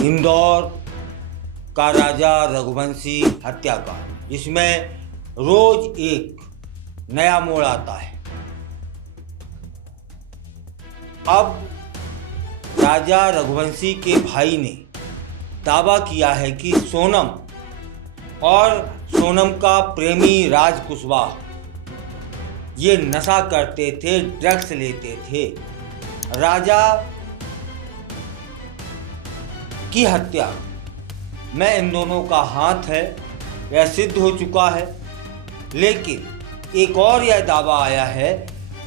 इंदौर का राजा रघुवंशी हत्याकांड, जिसमें रोज एक नया मोड़ आता है। अब राजा रघुवंशी के भाई ने दावा किया है कि सोनम और सोनम का प्रेमी राज कुशवाहा ये नशा करते थे, ड्रग्स लेते थे। राजा की हत्या में इन दोनों का हाथ है, यह सिद्ध हो चुका है। लेकिन एक और यह दावा आया है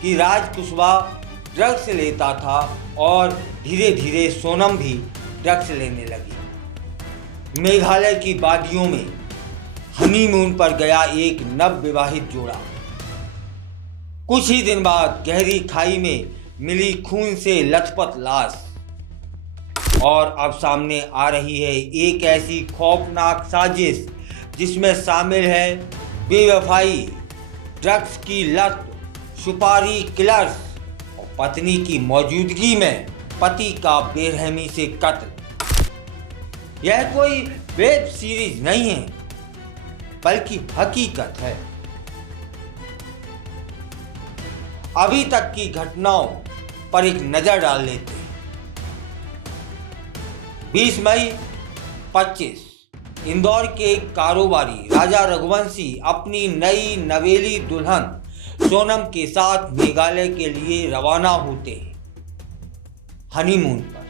कि राज कुशवाहा ड्रग्स लेता था और धीरे धीरे सोनम भी ड्रग्स लेने लगी। मेघालय की वादियों में हनीमून पर गया एक नवविवाहित जोड़ा कुछ ही दिन बाद गहरी खाई में मिली खून से लथपथ लाश। और अब सामने आ रही है एक ऐसी खौफनाक साजिश जिसमें शामिल है बेवफाई, ड्रग्स की लत, सुपारी किलर्स और पत्नी की मौजूदगी में पति का बेरहमी से कत्ल। यह कोई वेब सीरीज नहीं है, बल्कि हकीकत है। अभी तक की घटनाओं पर एक नजर डाल लेते हैं। 20 मई 25 इंदौर के कारोबारी राजा रघुवंशी अपनी नई नवेली दुल्हन सोनम के साथ मेघालय के लिए रवाना होते हैं हनीमून पर।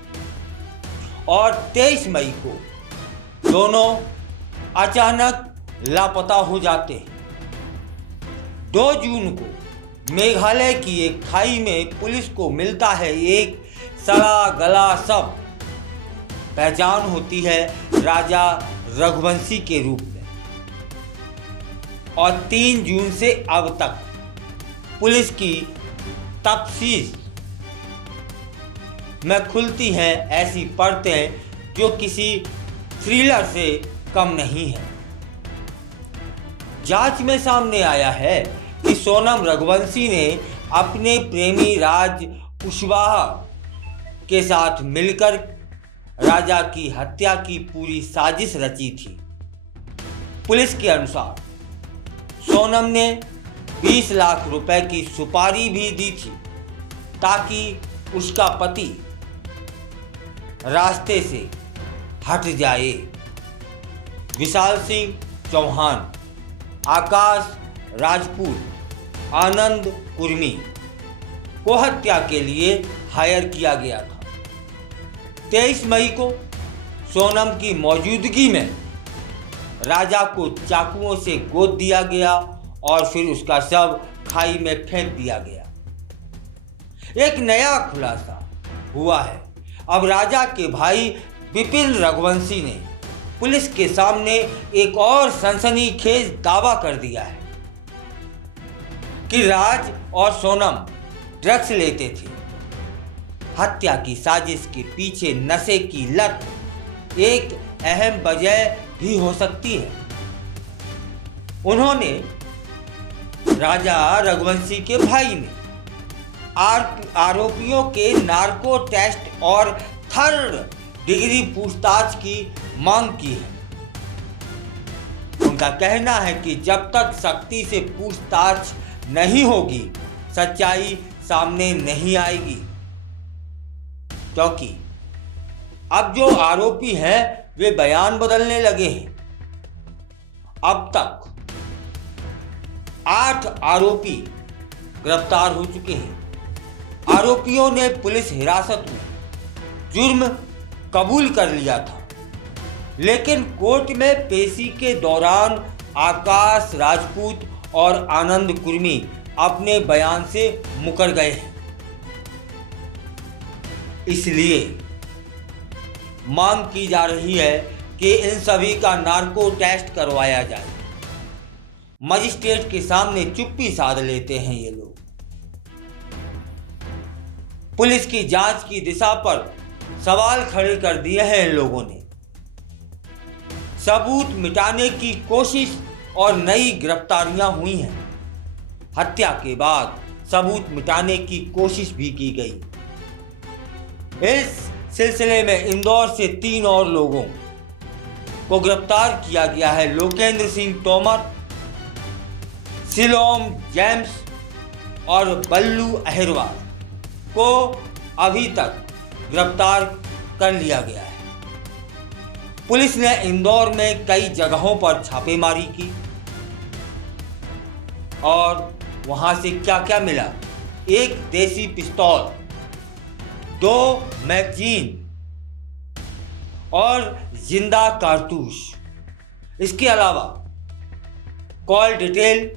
और 23 मई को दोनों अचानक लापता हो जाते हैं। 2 जून को मेघालय की एक खाई में पुलिस को मिलता है एक सड़ा गला शव। पहचान होती है राजा रघुवंशी के रूप में। और 3 जून से अब तक पुलिस की तफ्तीश में खुलती हैं ऐसी परतें जो किसी थ्रिलर से कम नहीं है। जांच में सामने आया है कि सोनम रघुवंशी ने अपने प्रेमी राज कुशवाहा के साथ मिलकर राजा की हत्या की पूरी साजिश रची थी। पुलिस के अनुसार सोनम ने 20 लाख रुपए की सुपारी भी दी थी ताकि उसका पति रास्ते से हट जाए। विशाल सिंह चौहान, आकाश राजपूत, आनंद कुर्मी को हत्या के लिए हायर किया गया था। 23 मई को सोनम की मौजूदगी में राजा को चाकुओं से गोद दिया गया और फिर उसका शव खाई में फेंक दिया गया। एक नया खुलासा हुआ है। अब राजा के भाई विपिन रघुवंशी ने पुलिस के सामने एक और सनसनीखेज दावा कर दिया है कि राज और सोनम ड्रग्स लेते थे। हत्या की साजिश के पीछे नशे की लत एक अहम वजह भी हो सकती है। उन्होंने राजा रघुवंशी के भाई ने आरोपियों के नार्को टेस्ट और 3rd डिग्री पूछताछ की मांग की है। उनका कहना है कि जब तक सख्ती से पूछताछ नहीं होगी सच्चाई सामने नहीं आएगी, क्योंकि अब जो आरोपी हैं वे बयान बदलने लगे हैं। अब तक 8 आरोपी गिरफ्तार हो चुके हैं। आरोपियों ने पुलिस हिरासत में जुर्म कबूल कर लिया था, लेकिन कोर्ट में पेशी के दौरान आकाश राजपूत और आनंद कुर्मी अपने बयान से मुकर गए हैं। इसलिए मांग की जा रही है कि इन सभी का नार्को टेस्ट करवाया जाए। मजिस्ट्रेट के सामने चुप्पी साध लेते हैं ये लोग। पुलिस की जांच की दिशा पर सवाल खड़े कर दिए हैं इन लोगों ने। सबूत मिटाने की कोशिश और नई गिरफ्तारियां हुई हैं। हत्या के बाद सबूत मिटाने की कोशिश भी की गई। इस सिलसिले में इंदौर से 3 और लोगों को गिरफ्तार किया गया है। लोकेंद्र सिंह तोमर, सिलोम जेम्स और बल्लू अहिरवार को अभी तक गिरफ्तार कर लिया गया है। पुलिस ने इंदौर में कई जगहों पर छापेमारी की और वहां से क्या क्या मिला? एक देसी पिस्तौल, 2 मैगजीन और जिंदा कारतूस। इसके अलावा call detail,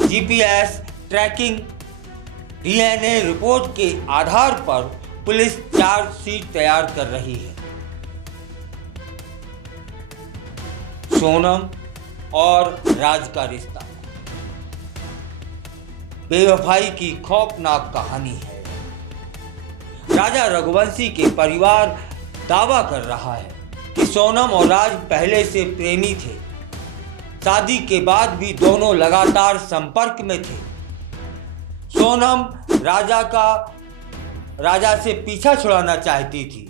GPS tracking, DNA report के आधार पर पुलिस चार्जशीट तैयार कर रही है। सोनम और राज का रिश्ता बेवफाई की खौफनाक कहानी है। राजा रघुवंशी के परिवार दावा कर रहा है कि सोनम और राज पहले से प्रेमी थे। शादी के बाद भी दोनों लगातार संपर्क में थे। सोनम राजा से पीछा छुड़ाना चाहती थी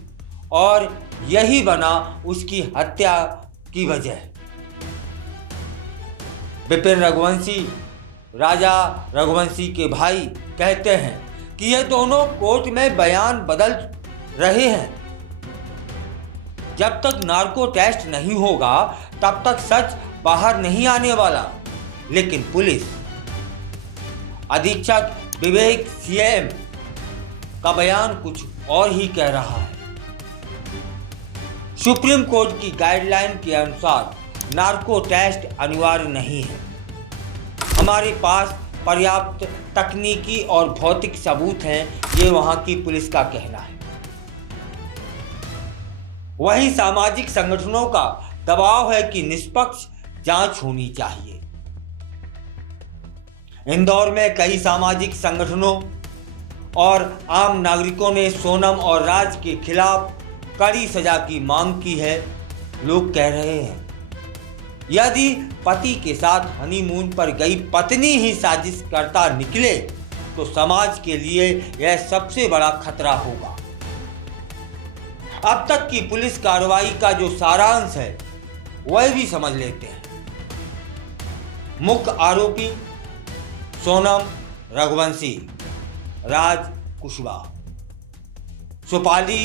और यही बना उसकी हत्या की वजह। विपिन रघुवंशी, राजा रघुवंशी के भाई, कहते हैं कि ये दोनों कोर्ट में बयान बदल रहे हैं। जब तक नार्को टेस्ट नहीं होगा तब तक सच बाहर नहीं आने वाला। लेकिन पुलिस अधीक्षक विवेक सीएम का बयान कुछ और ही कह रहा है। सुप्रीम कोर्ट की गाइडलाइन के अनुसार नार्को टेस्ट अनिवार्य नहीं है। हमारे पास पर्याप्त तकनीकी और भौतिक सबूत हैं, ये वहां की पुलिस का कहना है। वहीं सामाजिक संगठनों का दबाव है कि निष्पक्ष जांच होनी चाहिए। इंदौर में कई सामाजिक संगठनों और आम नागरिकों ने सोनम और राज के खिलाफ कड़ी सजा की मांग की है। लोग कह रहे हैं यदि पति के साथ हनीमून पर गई पत्नी ही साजिश करता निकले तो समाज के लिए यह सबसे बड़ा खतरा होगा। अब तक की पुलिस कार्रवाई का जो सारांश है वह भी समझ लेते हैं। मुख्य आरोपी सोनम रघुवंशी, राज कुशवाहा। सुपाली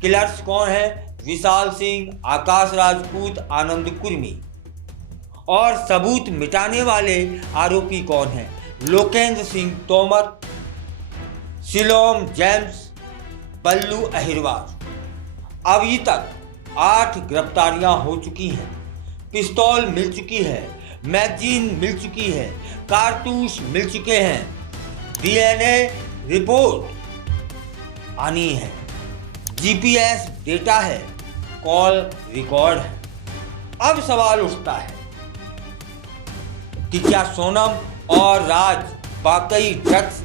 किलर्स कौन है? विशाल सिंह, आकाश राजपूत, आनंद कुर्मी। और सबूत मिटाने वाले आरोपी कौन हैं? लोकेंद्र सिंह तोमर, सिलोम जेम्स, बल्लू अहिरवार। अभी तक 8 गिरफ्तारियां हो चुकी हैं। पिस्तौल मिल चुकी है, मैगजीन मिल चुकी है, कारतूस मिल चुके हैं, डीएनए रिपोर्ट आनी है, जीपीएस डेटा है, कॉल रिकॉर्ड है। अब सवाल उठता है कि क्या सोनम और राज वाकई ड्रग्स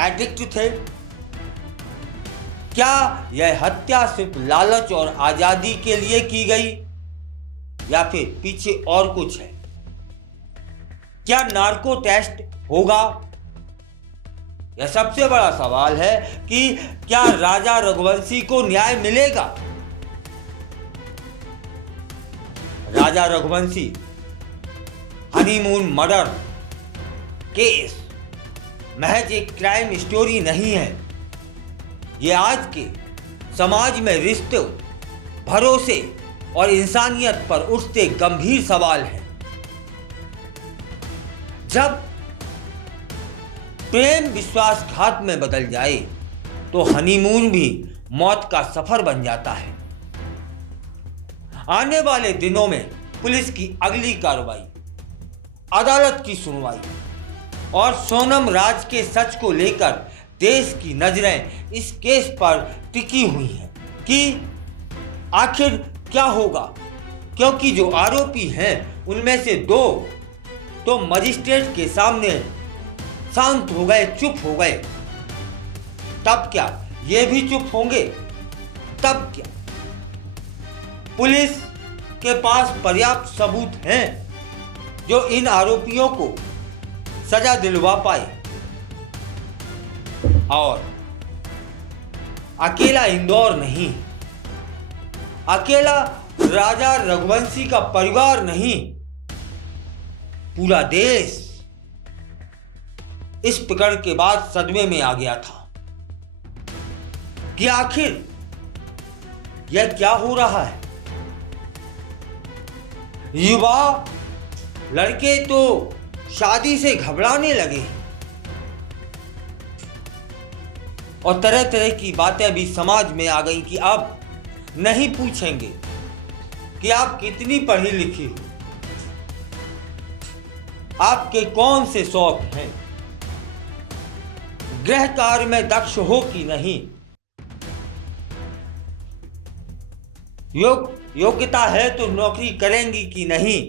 एडिक्ट थे? क्या यह हत्या सिर्फ लालच और आजादी के लिए की गई या फिर पीछे और कुछ है? क्या नार्को टेस्ट होगा? यह सबसे बड़ा सवाल है कि क्या राजा रघुवंशी को न्याय मिलेगा? राजा रघुवंशी हनीमून मर्डर केस महज एक क्राइम स्टोरी नहीं है। ये आज के समाज में रिश्तों, भरोसे और इंसानियत पर उठते गंभीर सवाल हैं। जब प्रेम विश्वासघात में बदल जाए तो हनीमून भी मौत का सफर बन जाता है। आने वाले दिनों में पुलिस की अगली कार्रवाई, अदालत की सुनवाई और सोनम राज के सच को लेकर देश की नजरें इस केस पर टिकी हुई हैं कि आखिर क्या होगा, क्योंकि जो आरोपी हैं उनमें से 2 तो मजिस्ट्रेट के सामने शांत हो गए, चुप हो गए। तब क्या ये भी चुप होंगे? तब क्या पुलिस के पास पर्याप्त सबूत हैं जो इन आरोपियों को सजा दिलवा पाए? और अकेला इंदौर नहीं, अकेला राजा रघुवंशी का परिवार नहीं, पूरा देश इस प्रकरण के बाद सदमे में आ गया था कि आखिर यह क्या हो रहा है। युवा लड़के तो शादी से घबराने लगे और तरह तरह की बातें भी समाज में आ गई कि अब नहीं पूछेंगे कि आप कितनी पढ़ी लिखी हो, आपके कौन से शौक हैं, गृह कार्य में दक्ष हो कि नहीं, योग्यता है तो नौकरी करेंगी कि नहीं,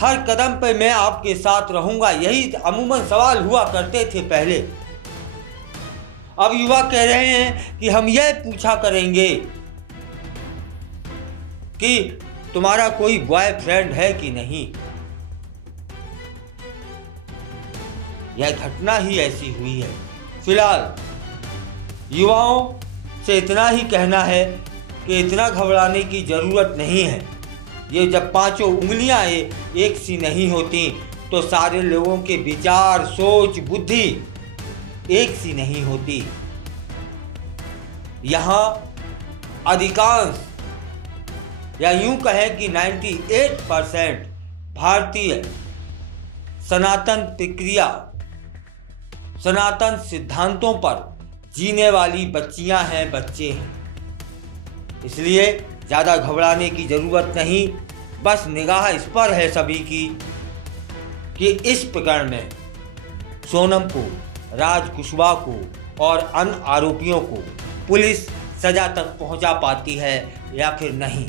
हर कदम पे मैं आपके साथ रहूंगा, यही अमूमन सवाल हुआ करते थे पहले। अब युवा कह रहे हैं कि हम यह पूछा करेंगे कि तुम्हारा कोई बॉयफ्रेंड है कि नहीं। यह घटना ही ऐसी हुई है। फिलहाल युवाओं से इतना ही कहना है कि इतना घबराने की जरूरत नहीं है। ये जब पांचों उंगलियां एक सी नहीं होती तो सारे लोगों के विचार, सोच, बुद्धि एक सी नहीं होती। यहाँ अधिकांश या यूं कहें कि 98% भारतीय सनातन प्रक्रिया, सनातन सिद्धांतों पर जीने वाली बच्चियां हैं, बच्चे हैं। इसलिए ज़्यादा घबराने की ज़रूरत नहीं, बस निगाह इस पर है सभी की कि इस प्रकरण में सोनम को, राज कुशवाहा को और अन्य आरोपियों को पुलिस सजा तक पहुंचा पाती है या फिर नहीं।